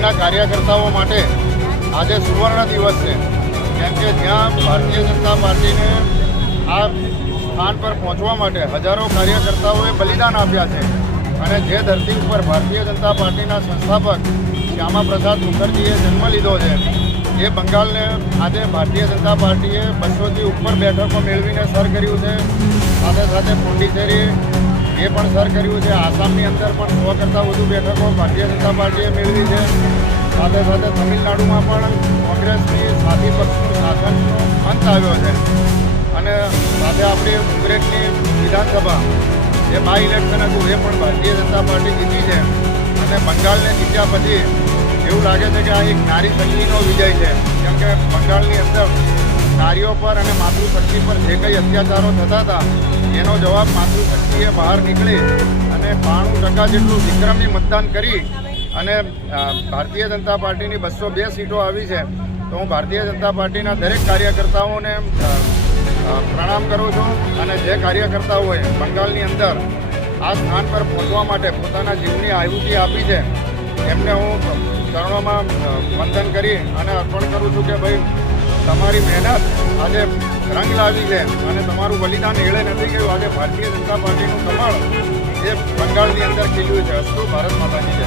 એના કાર્યકર્તાઓ માટે આજે સુવર્ણ દિવસ છે, કેમ કે જ્યાં ભારતીય જનતા પાર્ટીને આ સ્થાન પર પહોંચવા માટે હજારો કાર્યકર્તાઓએ બલિદાન આપ્યા છે અને જે ધરતી ઉપર ભારતીય જનતા પાર્ટીના સંસ્થાપક શ્યામા પ્રસાદ મુખર્જીએ જન્મ લીધો છે, એ બંગાળને આજે ભારતીય જનતા પાર્ટીએ 200થી ઉપર બેઠકો મેળવીને સર કર્યું છે. સાથે સાથે પોંડિચેરી એ પણ સર કર્યું છે. આસામની અંદર પણ 100 કરતાં વધુ બેઠકો ભારતીય જનતા પાર્ટીએ મેળવી છે. સાથે સાથે તમિલનાડુમાં પણ કોંગ્રેસની સાથી પક્ષનું શાસનનો અંત આવ્યો છે અને સાથે આપણી કોંગ્રેસની વિધાનસભા જે બાય ઇલેક્શન હતું એ પણ ભારતીય જનતા પાર્ટી જીતી છે અને બંગાળને જીત્યા પછી એવું લાગે છે કે આ એક નારી શક્તિનો વિજય છે, કેમ કે બંગાળની અંદર નારીઓ પર અને માતૃશક્તિ પર જે કંઈ અત્યાચારો થતા હતા એનો જવાબ માતૃશક્તિએ બહાર નીકળી અને 92% જેટલું વિક્રમી મતદાન કરી અને ભારતીય જનતા પાર્ટીની 202 સીટો આવી છે. તો હું ભારતીય જનતા પાર્ટીના દરેક કાર્યકર્તાઓને પ્રણામ કરું છું અને જે કાર્યકર્તાઓએ બંગાળની અંદર આ સ્થાન પર પહોંચવા માટે પોતાના જીવની આહુતિ આપી છે એમને હું ચરણોમાં વંદન કરી અને અર્પણ કરું છું કે ભાઈ તમારી મહેનત આજે રંગ લાવી છે અને તમારું બલિદાન એળે નથી ગયું. આજે ભારતીય જનતા પાર્ટીનું કમળ એ બંગાળની અંદર ખીલ્યું છે. અસ્તુ ભારત માતાની જય.